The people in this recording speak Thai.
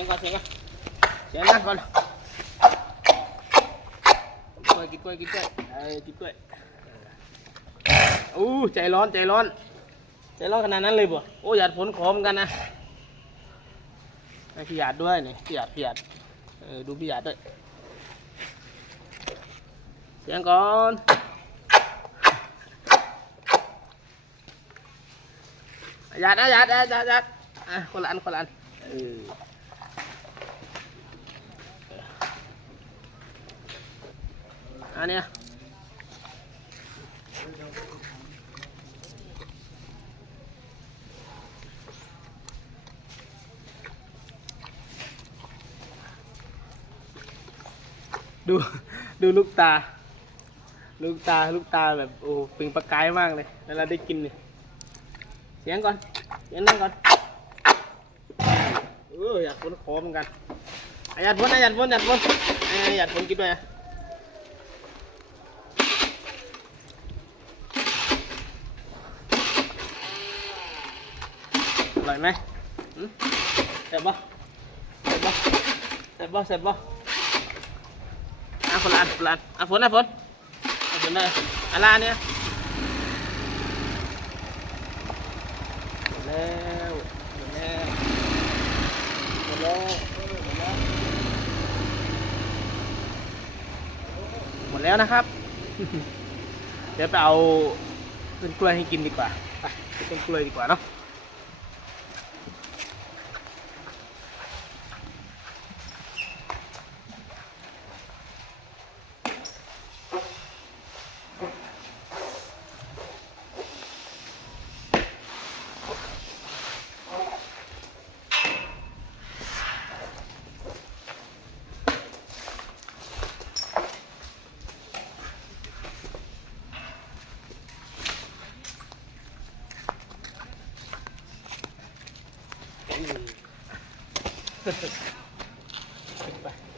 สียงก่อนเสียงก่อนเสียงนั่งก่อนกล้วยกินกล้วยกินกล้วยเอ้กินกล้วยอู้ใจร้อนใจร้อน ใจร้อนขนาดนั้นเลยบ่โอ้หยาดฝนขอมกันนะให้พี่หยาดด้วยนี่พี่หยาดพี่หยาดเออดูพี่หยาดด้วยเสียงก่อนหยาดนะหยาดหยาดหยาดอะคนละอันคนละอัน อันเนี้ยดูดูลูกตา ลูกตาลูกตาแบบโอ้เปล่งประกายมากเลยเวลาได้กินเนี่ยเสียงก่อนเสียงนั่งก่อนเอออยากฝนขอเหมือนกันอะอยากฝนอะอยากฝนอยากฝนอะอยากฝนกินด้วยอะอ ร่อยไหมเสร็จปะเสร็จปะเสร็จปะเสร็จปะอะคนละอันคนละอันอะฝนอะฝนอะฝนได้อะลาเนี่ยแล้วหมดแล้วหมดแล้วหมดแล้วหมดแล้วนะครับ เดี๋ยวไปเอาต้นกล้วยให้กินดีกว่าไปไปต้นกล้วยดีกว่าเนาะ ไป